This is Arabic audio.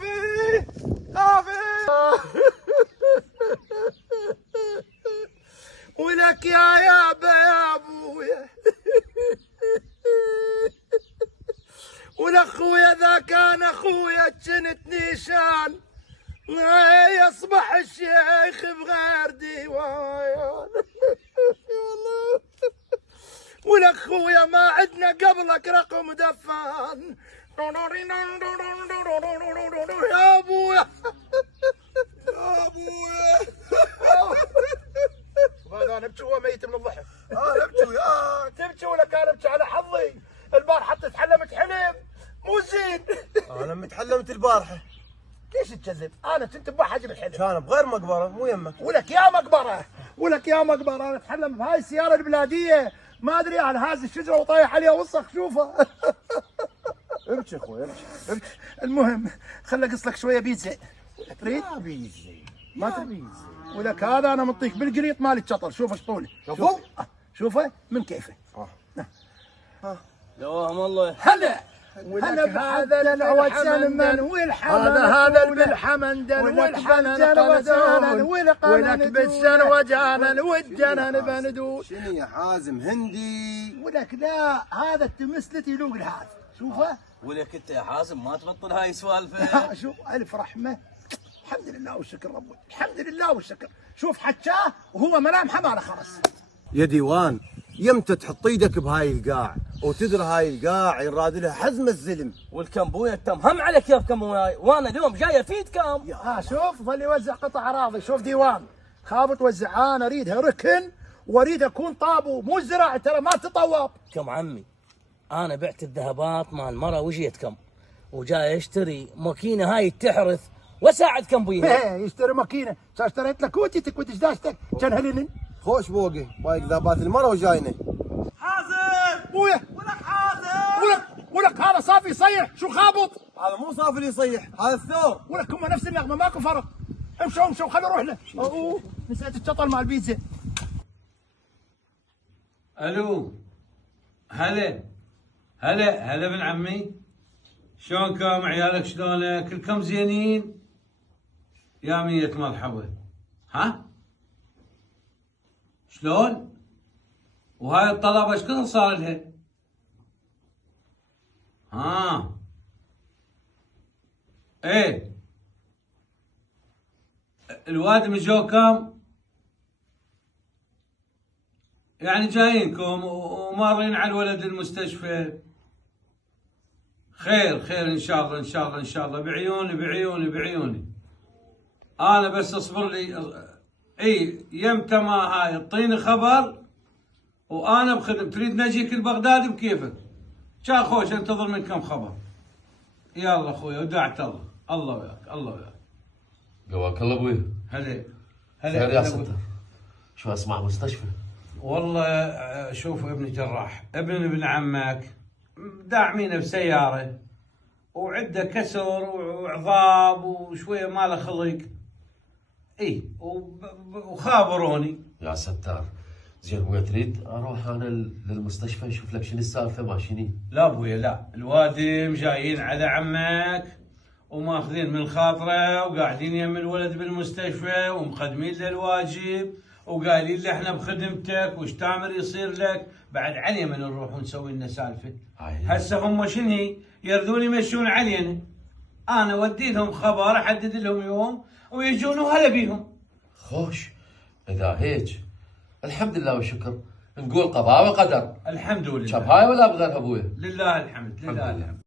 خافي خافي ولك يا يابا يا ابويا ولاخويا ذا كان اخويا جنت نيشان يصبح الشيخ بغير ديوان ولاخويا ما عدنا قبلك رقم دفان يا ابويا يا ابويا هذا انا ابكي وهو ميت من الضحك. انا ابكي يا تبكي ولا كان ابكي على حظي البارحه تتحلمت حلم مو زين. انا متحلمت البارحه. ليش تكذب؟ انا كنت بحجم الحلم. كان بغير مقبره مو يمك. ولك يا مقبره ولك يا مقبره انا اتحلم بهاي السياره البلاديه ما ادري على هذه الشجره وطايح عليها وسخ شوفها. ابكي اخوي ابكي. المهم خل اقص لك شويه بيتزا. تريد؟ ما بيزي ما تبي ولك هذا انا منطيك بالقريط مال الشطر. شوف ايش طوله. شوفه من كيفه. دوام الله. هلا هذا العوجان والحمن هذا بالحمندن والحنن قلزانا ولك بالسن وجانا والجنن بندو. شنو يا حازم هندي؟ ولك لا هذا التمثلتي لوق الهات شوفه. ولك انت يا حازم ما تبطل هاي سوالفه. شوف الف رحمه. الحمد لله والشكر ربي الحمد لله والشكر. شوف حكاه وهو ملامحه ما له خرس. يا ديوان يمتى تحط ايدك بهاي القاع وتدري هاي القاع يراد لها حزم الزلم. والكمبويه التم هم عليك يا كمبويه وانا اليوم جاي افيدكم. شوف ظل يوزع قطع اراضي. شوف ديوان خاف توزع انا اريدها ركن واريد اكون طابو مو زراعي ترى ما تطوب. كم عمي انا بعت الذهبات مال المرة وجيتكم وجاي اشتري ماكينه هاي تحرث واساعدكم بيها. يشتري ماكينه اشتريت لك وتتك ودشداشتك كان هلين. خوش بوقي بايك ذهبات المرة وجاينا. حازم ابويا ولك حازم ولك هذا صافي يصيح شو خابط. هذا مو صافي اللي يصيح هذا الثور. ولك هم نفس النغمه ماكو فرق. امشوا خلينا نروح له. اوه نسيت الشطل مع البيتزا. الو هلا ابن عمي شلونكم عيالك شلونك كلكم زينين يا مية مرحبا. ها شلون وهاي الطلبة ايش كثر صار لها؟ ايه الواد مجوكم يعني جايينكم ومارين على الولد المستشفى. خير ان شاء الله بعيوني انا بس اصبر لي. اي يمتى ما هاي اعطيني خبر وانا بخدم. تريد نجيك البغدادي بكيفك كان خوش انتظر منكم خبر. يلا اخوي ودعت الله وياك. قواك الله ابوي. هلا خير يا ستر. شو اسمع مستشفى؟ والله شوف ابن جراح ابن عمك داعمينه بسياره وعنده كسر وعضاب وشويه ما له خلق. اي وخابروني. يا ستار. زين ابوي تريد اروح انا للمستشفى اشوف لك شنو السالفه ماشيني؟ لا ابويا لا الوادم جايين على عمك وماخذين من خاطره وقاعدين يم الولد بالمستشفى ومقدمين له الواجب وقايلين له احنا بخدمتك وش تامر يصير لك. بعد علينا من نروح ونسوي لنا سالفه. هسه هم شنو يردون يمشون علينا. انا اودي لهم خبر احدد لهم يوم ويجون وهلا بيهم. خوش اذا هيك الحمد لله والشكر نقول قضاء وقدر. الحمد لله. شاف هاي ولا بغيرها ابويا؟ لله الحمد.